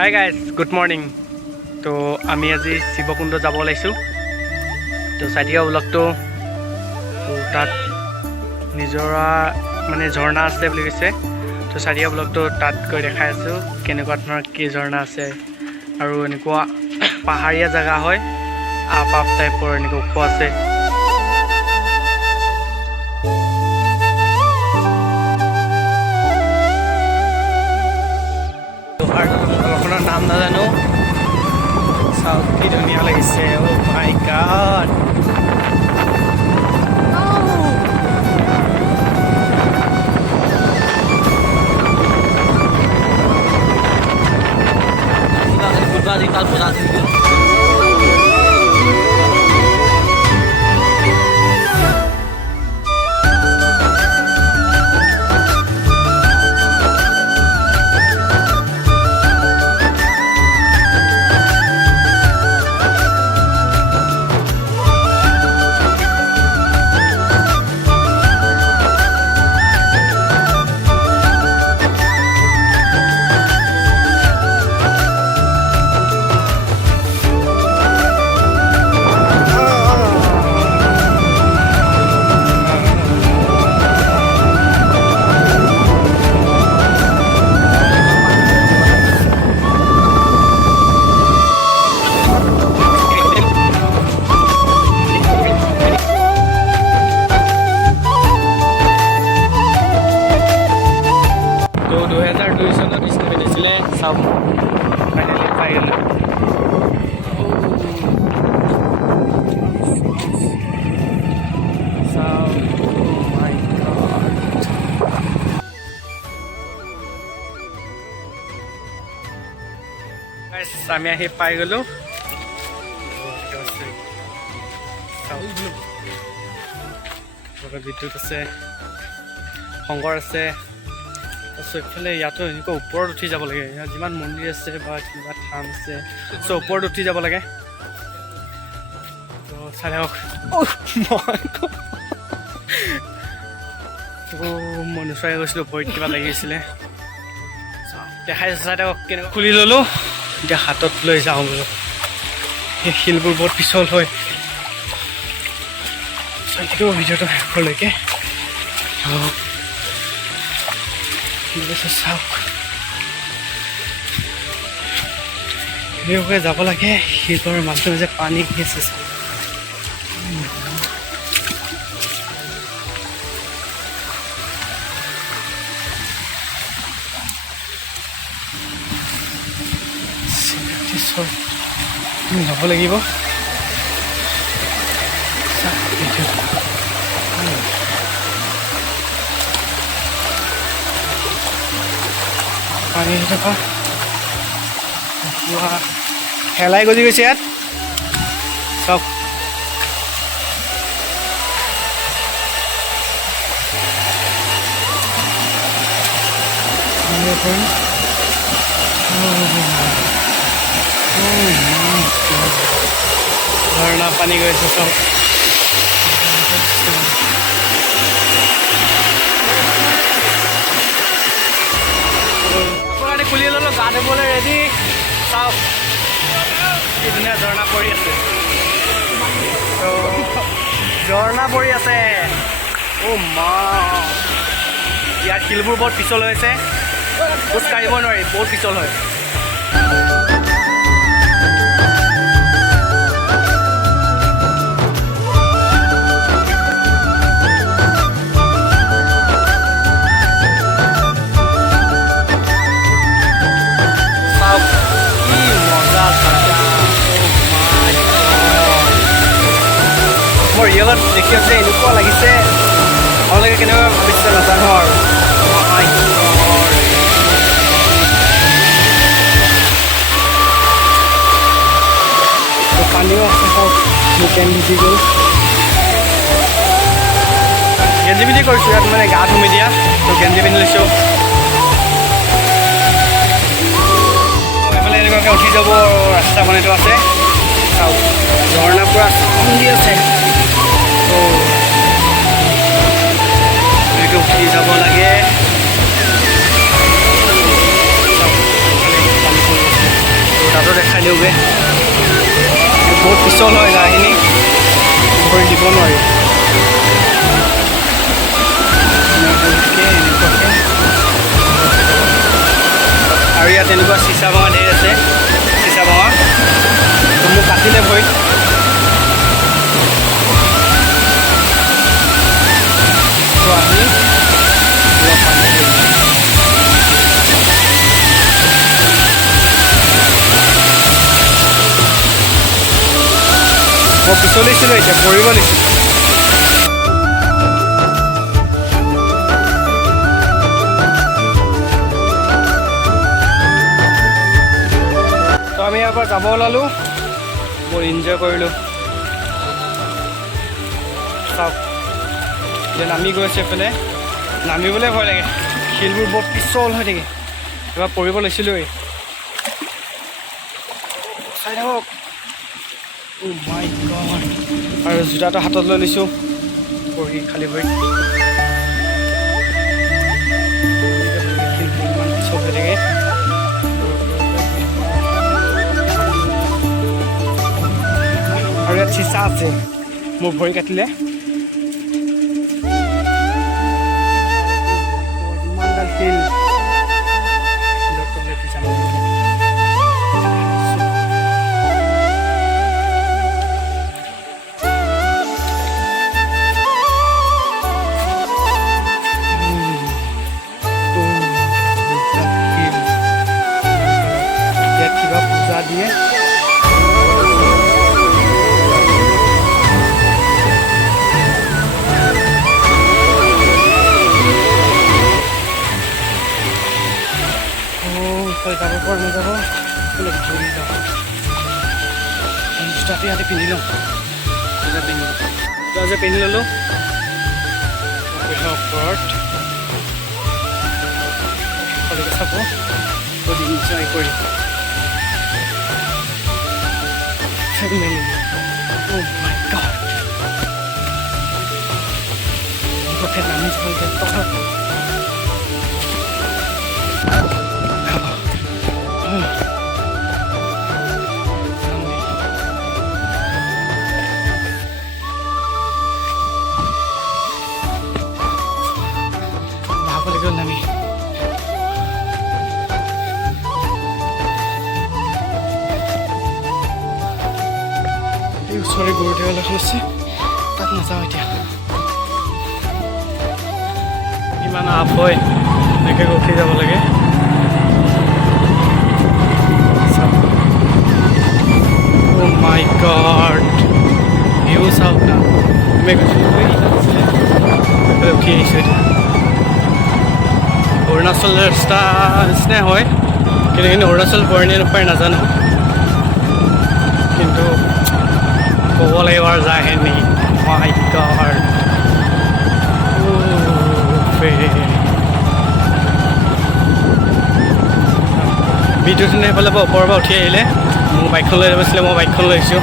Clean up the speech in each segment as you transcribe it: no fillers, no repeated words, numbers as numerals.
Hi guys good morning. तो आमी आज शिवकुंड যাব ওলাইছোঁ। तो চাৰিয়া ব্লগটো তো তাত নিজৰা মানে ঝৰ্ণা আছে বুলি কৈছে। তো চাৰিয়া ব্লগটো তাত গৈ দেখাই আছোঁ কেনেকুৱা ধৰণৰ কি ঝৰ্ণা আছে আৰু এনেকুৱা পাহাৰীয়া জেগা হয়, আপ আপ টাইপৰ এনেকুৱা ওখ আছে। নাম নাজানো, চাওক কি ধুনীয়া লাগিছে। অ' মাই গড, চাওক ফাইনেলি পাই গ'লোঁ। চাওক মাই গড, আমি আহি পাই গ'লোঁ। বিদ্যুৎ আছে, শংকৰ আছে। চবফালে ইয়াতো এনেকুৱা ওপৰত উঠি যাব লাগে। ইয়াত যিমান মন্দিৰ আছে বা কিবা থান আছে চব ওপৰত উঠি যাব লাগে। তো চাই থাকক। মই নোচোৱাই গৈছিলোঁ, ভৰিত কিবা লাগিছিলে। দেখাইছোঁ, চাই থাকক কেনেকুৱা। খুলি ল'লোঁ, এতিয়া হাতত লৈ যাওঁ বোলো। সেই শিলবোৰ বহুত পিছল হয়। চাই ভিডিঅ'টো শেষলৈকে চাওক। এনেকৈ যাব লাগে, শিলৰ মাজে মাজে পানী আছে। যাব লাগিব। পানী থকা শেলাই গজি গৈছে ইয়াত চব। ঝৰ্ণা পানী গৈছে চব। খুলি ল'লোঁ, গা ধুবলৈ ৰেডি। চাওক কি ধুনীয়া ঝৰ্ণা পৰি আছে। তো ঝৰ্ণা পৰি আছে। অ' মা, ইয়াৰ শিলবোৰ বহুত পিছল হৈছে, খোজ কাঢ়িব নোৱাৰি, বহুত পিছল হয়। মোৰ ৰিয়েলত দেখি আছে এনেকুৱা লাগিছে, আপোনালোকে কেনেকুৱা ভাবিছে নাজানো আৰু। পানীও আছে, চাওক ভিজি গ'ল। গেঞ্জি পিন্ধি কৰিছোঁ ইয়াত, মানে গা ধুমি দিয়া। তো গেঞ্জি পিন্ধি লৈছোঁ। এইফালে এনেকুৱাকৈ উঠি যাব ৰাস্তা বনাইটো আছে। চাওক ঝৰ্ণা পূৰা খুন্দি আছে। তো এইটো উঠি যাব লাগে। পানী পৰি আছে। পিছল হয় জাগাখিনি ভৰি দিব নোৱাৰি আৰু ইয়াত এনেকুৱা চিচা ভঙা ঢেৰ আছে চিচা ভঙা তো মোক কাটিলে ভৰিত তো আহি অলপ পানী মই পিছলিছিলোঁ এতিয়া পৰিব লৈছিলোঁ তো আমি ইয়াৰ পৰা যাব ওলালোঁ বৰ এনজয় কৰিলোঁ চাওক যে নামি গৈছে এইফালে নামিবলৈ ভয় লাগে শিলবোৰ বৰ পিছল হৈ থাকে এবাৰ পৰিব লৈছিলোঁৱেই চাই থাকক Oh my god আৰু জোতাটো হাতত লৈ লৈছোঁ পৰি খালী ভৰি ইমান পিছল হৈ থাকে আৰু ইয়াত চিচা আছে মোৰ ভৰি কাটিলে ইমানডাল শিল কিবা পূজা দিয়ে যাব পৰা নাযাব অলপ ঘূৰি যাব জোতাটো ইয়াতে পিন্ধি লওঁ জোতা পিন্ধি ল'লোঁ ওপৰত সকলোকে চাব বহুত এনজয় কৰি Oh my god Porque la misma de todo Bapak lagi nami ওচৰে গুৰুদেৱল এখন আছে তাত নাযাওঁ এতিয়া ইমান আপ হয় এনেকৈ উঠি যাব লাগে Oh my god ভিউ চাওক না আমি উঠি আহিছোঁ এতিয়া অৰুণাচল ৰাস্তা নিচিনাই হয় কিন্তু কিন্তু অৰুণাচল পৰে নে নপৰে নাজানো কিন্তু ক'ব লাগিব আৰু যায়হে নি My god ভিডিঅ'খিনি সেইফালে পৰা ওপৰৰ পৰা উঠি আহিলে মোৰ বাইকখন লৈ যাব আছিলে মই বাইকখন লৈ আহিছোঁ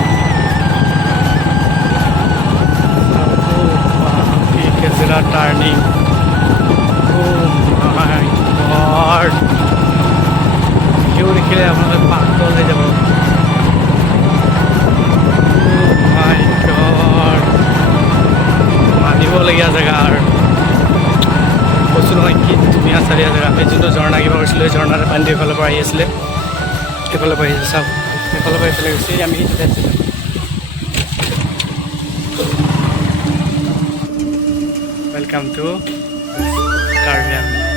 কেজেৰা টাৰ্ণিং ভিডিঅ' দেখিলে আপোনালোকে পাগল হৈ যাব মানিবলগীয়া জেগা আৰু কৈছোঁ নহয় কি ধুনীয়া চাৰিয়া জেগা আমি যোনটো ঝৰ্ণা কিবা কৰিছিলোঁ সেই ঝৰ্ণাতে পানী এইফালৰ পৰা আহি আছিলে এইফালৰ পৰা আহিছে চাওক এইফালৰ পৰা এইফালে গৈছে আমি আছিলোঁ welcome to Karbi Anglong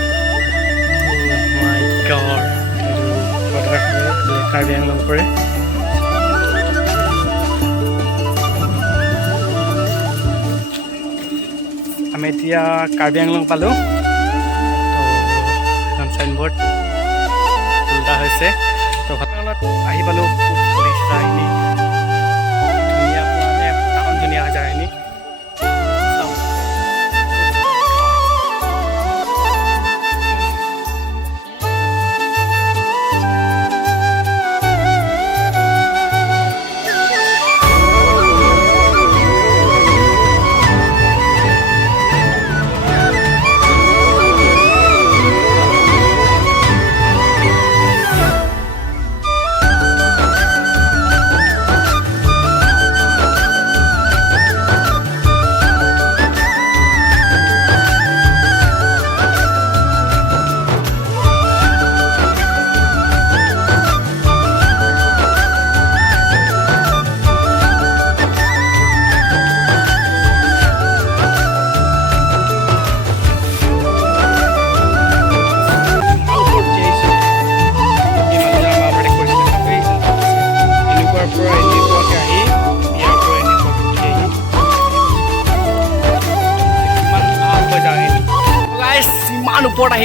my god এইটো কাৰ্বি আংলং পৰে আমি এতিয়া কাৰ্বি আংলং পালোঁ তো চাইনবোৰ্ড উল্টা হৈছে তো ভাতকালত আহি পালোঁ জেগাখিনি ধুনীয়া মানে টাউন ধুনীয়া হয় জেগাখিনি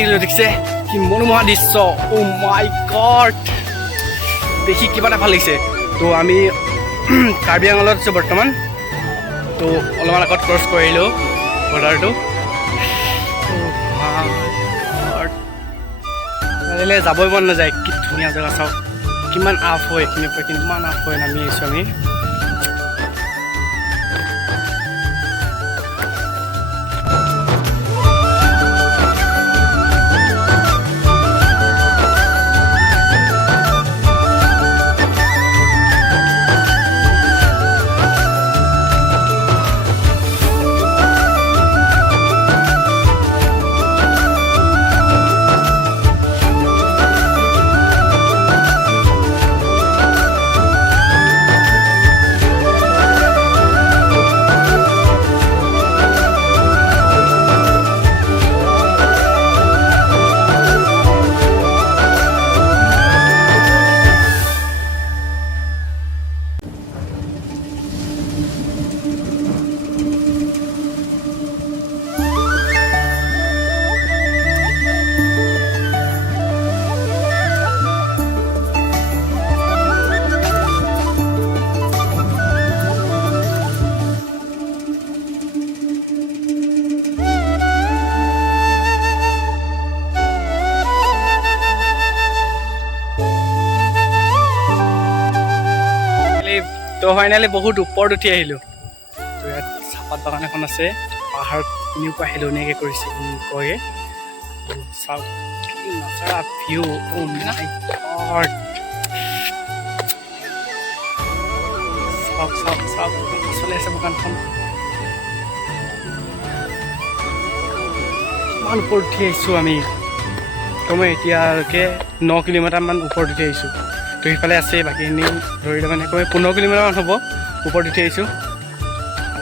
আহিলোঁ দেখিছে কি মনোমোহা দৃশ্য অ' মাই গড দেখি কিবা এটা ভাল লাগিছে তো আমি কাৰ্বি আংলঙত আছোঁ বৰ্তমান তো অলপমান আগত ক্ৰছ কৰিলোঁ বৰ্ডাৰটো যাবই মন নাযায় কি ধুনীয়া জেগা চাওক কিমান আপ হয় এইখিনিৰ পৰা কিমান আপ হয় নামি আহিছোঁ আমি তো ফাইনেলি বহুত ওপৰত উঠি আহিলোঁ তো ইয়াত চাহপাত বাগান এখন আছে পাহাৰত পিনিৰ পৰা আহিলোঁ ধুনীয়াকৈ কৰিছে কয় চাওক কি নচৰা ভিউ অ' মাই গড চাওক চাওক চাওক চলি আছে বাগানখন কিমান ওপৰত উঠি আহিছোঁ আমি কমেও এতিয়ালৈকে 9 কিলোমিটাৰমান ওপৰত উঠি আহিছোঁ তো সিফালে আছে বাকীখিনি ধৰিলে মানে কমেও 15 কিলোমিটাৰমান হ'ব ওপৰত উঠি আহিছোঁ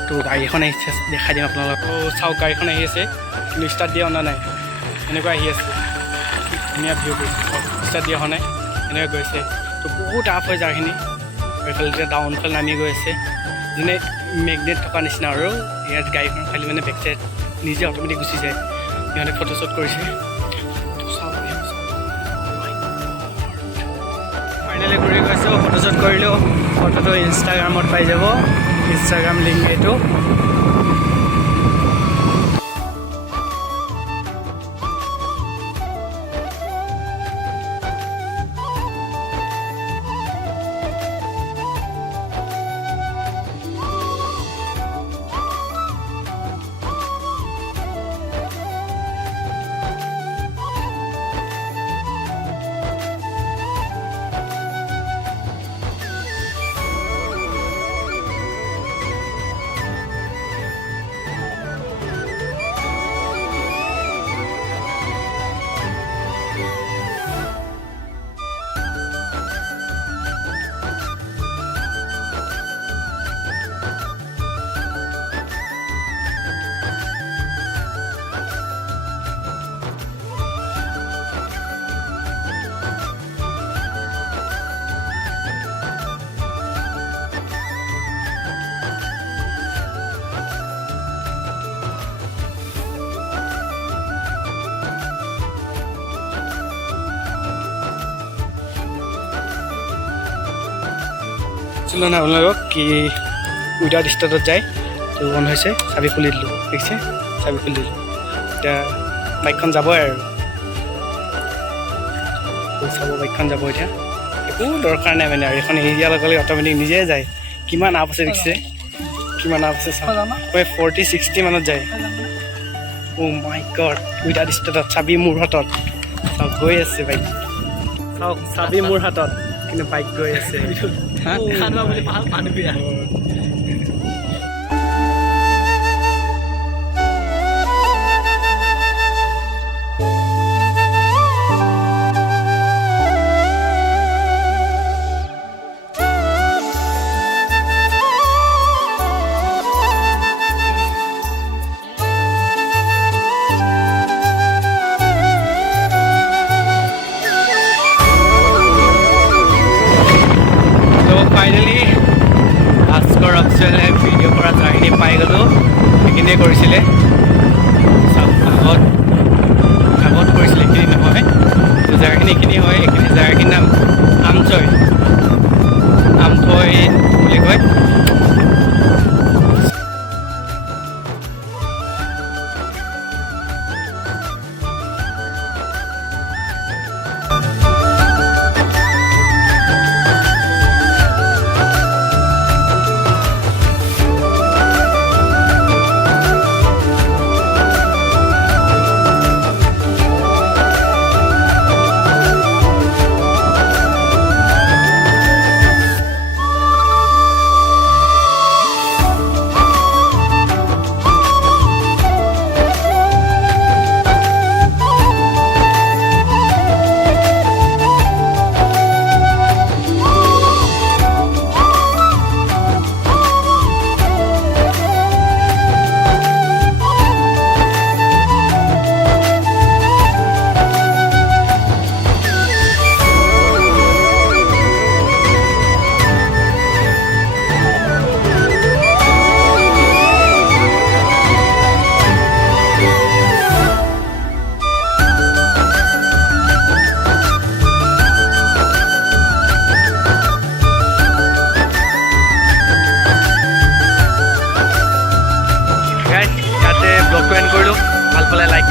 তো গাড়ী এখন আহিছে দেখাই দিম আপোনালোকক চাওক গাড়ীখন আহি আছে কিন্তু ষ্টাৰ্ট দিয়া অনা নাই এনেকুৱা আহি আছে ধুনীয়া ভিউ কৰিছে ষ্টাৰ্ট দিয়া হোৱা নাই এনেকৈ গৈছে তো বহুত আপ হৈ জেগাখিনি এইফালে এতিয়া ডাউনফাল নামি গৈ আছে যেনে মেগনেট থকা নিচিনা আৰু ইয়াত গাড়ীখন খালি মানে বেক চাইড নিজে অট'মেটিক গুচি যায় সিহঁতে ফটোশ্বুট কৰিছে ফাইনেলি ঘূৰি গৈছোঁ ফটোশ্বুট কৰিলোঁ ফটোটো ইনষ্টাগ্ৰামত পাই যাব ইনষ্টাগ্ৰাম লিংক এইটো ছিল না আপোনালোকক কি উইদাউট ষ্টাৰ্টত যায় তো বন্ধ হৈছে চাবি খুলি দিলোঁ দেখিছে চাবি খুলি দিলোঁ এতিয়া বাইকখন যাবই আৰু চাব বাইকখন যাব এতিয়া একো দৰকাৰ নাই মানে আৰু এখন এৰি দিয়াৰ লগে লগে অট'মেটিক নিজে যায় কিমান আপ আছে দেখিছে কিমান আপ আছে চাব 40-60 মানত যায় অ' মাই গড উইদাউট ষ্টাৰ্টত চাবি মোৰ হাতত চাওক গৈ আছে বাইক চাওক চাবি মোৰ হাতত কিন্তু বাইক গৈ আছে ফাইনেলি ভাস্কৰ অপশ্যনে ভিডিঅ' কৰা জাৰ্ণি পাই গ'লোঁ সেইখিনিয়ে কৰিছিলে আগত কৰিছে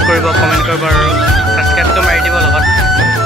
কৰিব, কমেণ্ট কৰিব আৰু ছাবস্ক্ৰাইবটো মাৰি দিব লগত।